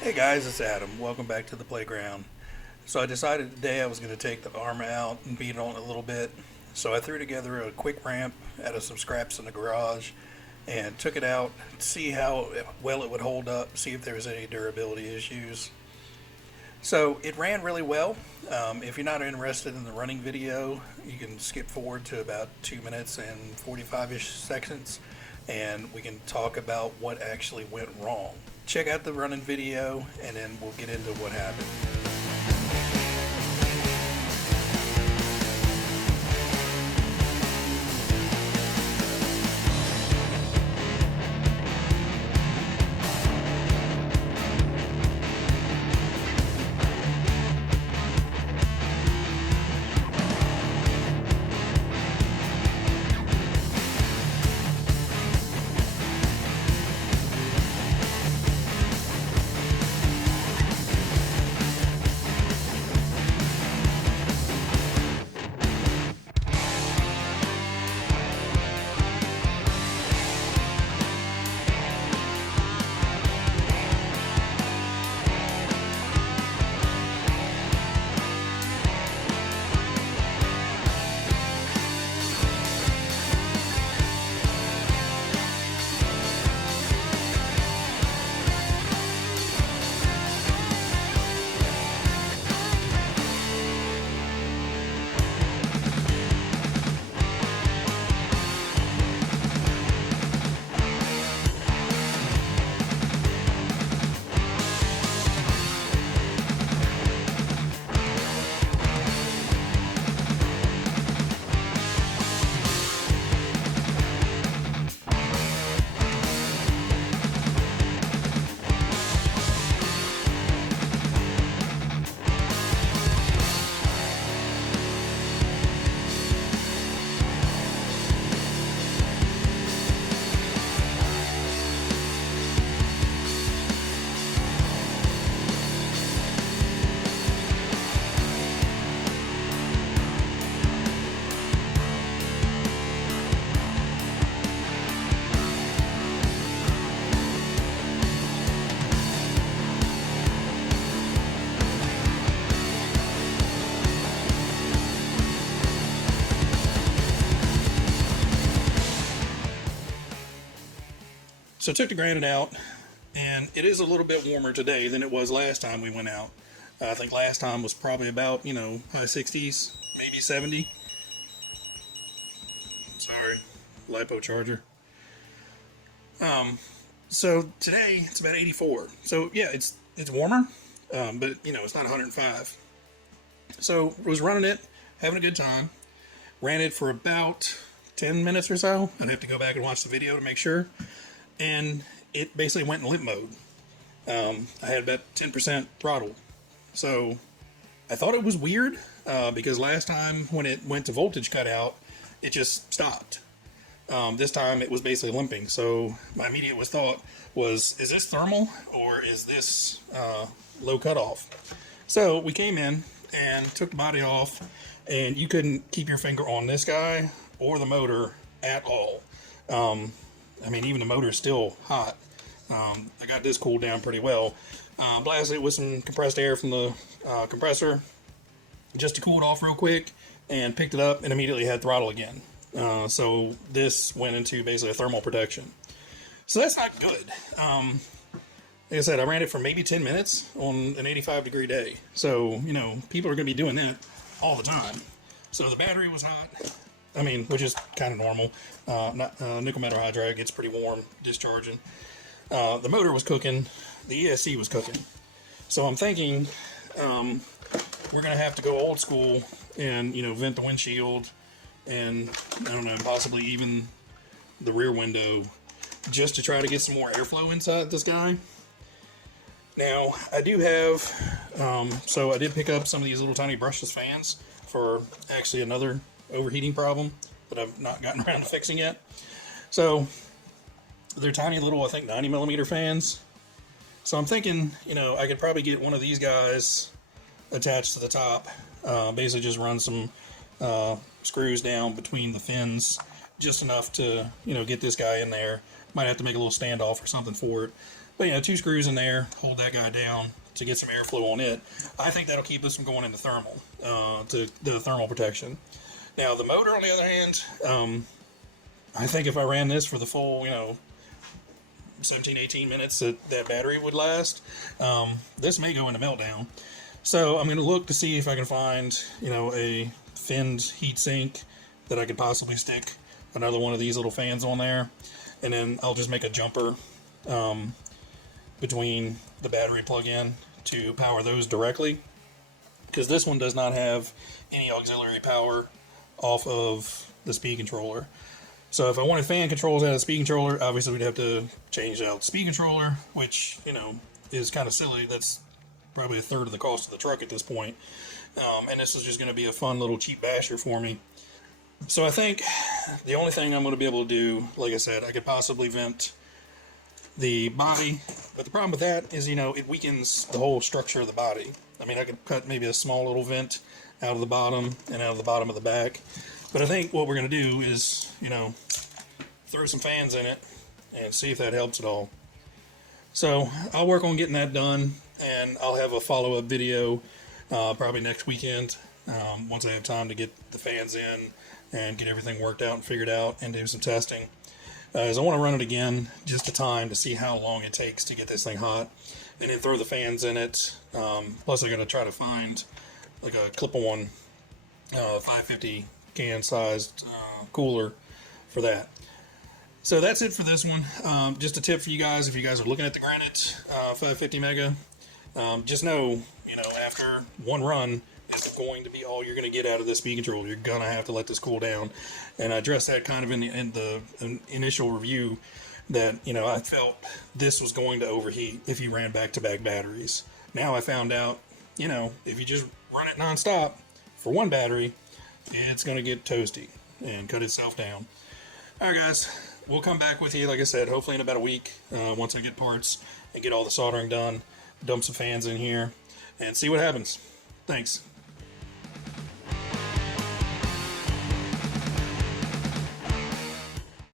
Hey guys, it's Adam. Welcome back to the playground. So I decided today I was going to take the Arrma out and beat it on it a little bit. So I threw together a quick ramp out of some scraps in the garage and took it out to see how well it would hold up, see if there was any durability issues. So it ran really well. If you're not interested in the running video, you can skip forward to about 2 minutes and 45-ish seconds and we can talk about what actually went wrong. Check out the running video and then we'll get into what happened. So I took the granite out, and it is a little bit warmer today than it was last time we went out. I think last time was probably about, high 60s, maybe 70. Sorry, LiPo charger. So today it's about 84. So yeah, it's warmer, but it's not 105. So was running it, having a good time. Ran it for about 10 minutes or so. I'd have to go back and watch the video to make sure. And it basically went in limp mode. I had about 10% throttle. So I thought it was weird because last time when it went to voltage cutout, it just stopped. This time it was basically limping. So my immediate thought was, is this thermal or is this low cutoff? So we came in and took the body off, and you couldn't keep your finger on this guy or the motor at all. Even the motor's still hot. I got this cooled down pretty well. Blasted it with some compressed air from the compressor just to cool it off real quick, and picked it up and immediately had throttle again. So this went into basically a thermal protection. So that's not good. Like I said, I ran it for maybe 10 minutes on an 85-degree day. So, people are going to be doing that all the time. So the battery was not, which is kind of normal. Nickel metal hydride gets pretty warm discharging. The motor was cooking. The ESC was cooking. So I'm thinking we're going to have to go old school and, vent the windshield and, possibly even the rear window just to try to get some more airflow inside this guy. Now, I do have, so I did pick up some of these little tiny brushless fans for actually another overheating problem that I've not gotten around to fixing yet. So they're tiny little, I think 90 millimeter fans. So I'm thinking, I could probably get one of these guys attached to the top. Basically just run some screws down between the fins, just enough to, get this guy in there. Might have to make a little standoff or something for it. But yeah, 2 screws in there, hold that guy down to get some airflow on it. I think that'll keep us from going into thermal, to the thermal protection. Now the motor, on the other hand, I think if I ran this for the full, 17, 18 minutes that battery would last, this may go into meltdown. So I'm going to look to see if I can find, a finned heatsink that I could possibly stick another one of these little fans on there, and then I'll just make a jumper between the battery plug-in to power those directly, because this one does not have any auxiliary power off of the speed controller. So if I wanted fan controls out of the speed controller, obviously we'd have to change out the speed controller, which, is kind of silly. That's probably a third of the cost of the truck at this point. And this is just going to be a fun little cheap basher for me. So I think the only thing I'm going to be able to do, like I said, I could possibly vent the body, but the problem with that is, it weakens the whole structure of the body. I mean, I could cut maybe a small little vent out of the bottom and out of the bottom of the back, but I think what we're going to do is, throw some fans in it and see if that helps at all. So I'll work on getting that done, and I'll have a follow-up video probably next weekend, once I have time to get the fans in and get everything worked out and figured out and do some testing. As I want to run it again just a time to see how long it takes to get this thing hot, and then throw the fans in it. Plus I'm going to try to find like a clip-on 550 can sized cooler for that. So that's it for this one. Just a tip for you guys, if you guys are looking at the Granite 550 Mega, just know, after one run, it's going to be all you're going to get out of this speed controller. You're going to have to let this cool down. And I addressed that kind of in the initial review, that, I felt this was going to overheat if you ran back-to-back batteries. Now I found out, if you just run it nonstop for one battery, it's going to get toasty and cut itself down. All right, guys, we'll come back with you, like I said, hopefully in about a week, once I get parts and get all the soldering done, dump some fans in here, and see what happens. Thanks.